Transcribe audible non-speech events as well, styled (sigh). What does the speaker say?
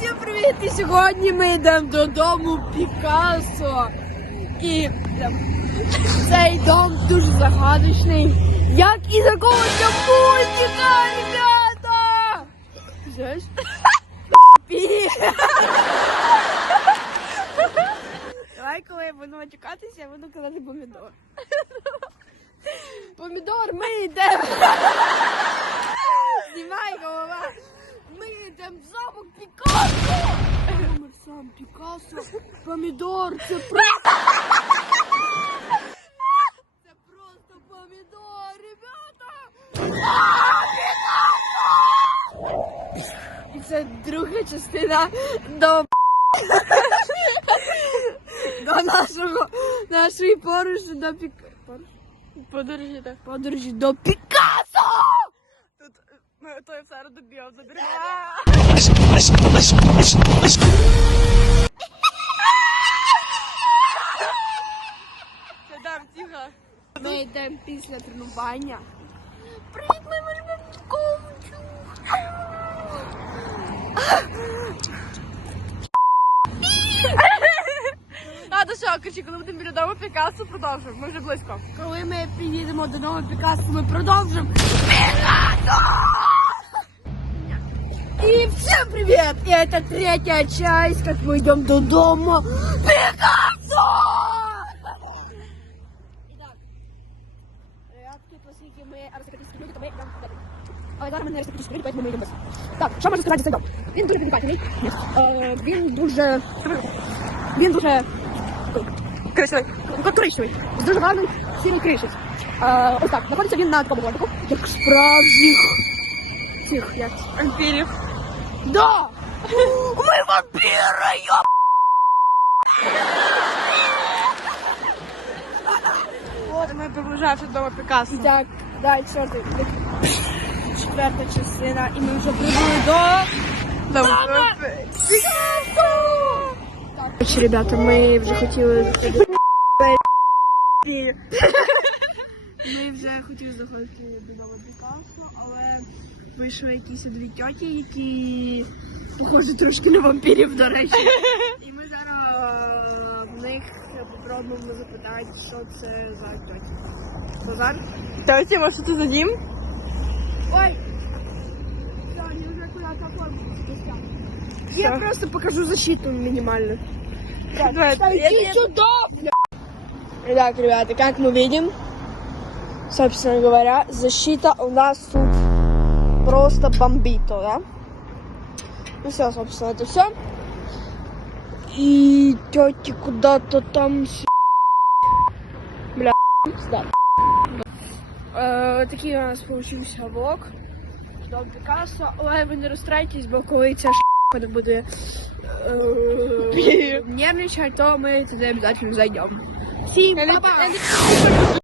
Всім привіт! І сьогодні ми йдемо додому Пікассо. І цей дом дуже загадочний. Як і такого мультика, ребята! Пі. (laughs) Давай, коли я буду матюкатися, я буду казати помідор. Помідор, ми йдемо. Знімай голова. Ми йдемо в замок Пікассо. Номер сам Пікассо. Помідор, це просто. Це просто помідор, ребята. І це друга частина до до нашого нашої подорожі до Пік... Подорожі, так. Подорожі до Пікассо! Тут ми той в середу біо заберемо. Ми йдемо після тренування. Привіт, моя маленька ковчу! А, то що, коротше, коли будемо біля дому Пікассо, продовжуємо. Ми вже близько. Коли ми приїдемо до нового Пікассо, ми продовжимо. И всем привет! И это третья часть, как мы идем до дома Пикассо! Итак, ребятки, поскольку мы аристократические люди, то мы идем далі. Але зараз ми не аристократичні люди, поэтому ми йдемо без. Так, що можна сказати за цей дом? Він дуже привлекательний. Е, Він дуже... Він дуже... Красивий. Як коричневий, з дуже гарним сірим кришець. Е, ось так, знаходиться він на такому гладику, як справжніх цих, як Ампірів. Да! Мы вампиры, ёп! От ми приближаємося до дому Пікассо. Так, далі четвертий. Четверта частина, і ми вже прибули до... Дому Короче, ребята, ми вже хотіли заходити. Ми вже хотіли заходити до дому Пікассо, але вийшли якісь дві тьоті, які похожі трошки на вампірів, до речі. (laughs) І ми зараз в них попробуємо запитати, що це за тьоті. Базар? Та ось може ти за дім? Ой! Все, они уже куда-то оформились. Я Всё. просто покажу защиту минимальную. Давай, Да я- иди я- сюда, бля! Итак, ребята, как мы видим, собственно говоря, защита у нас тут просто бомбито, да? Ну все, собственно, это все. И тети куда-то там с... Бля, да. Е, такий у нас получився влог. До Пікассо, але ви не розстрайтесь, бо коли ця ш**ка не буде е, нервничати, то ми туди обов'язково зайдемо. Всім па-па!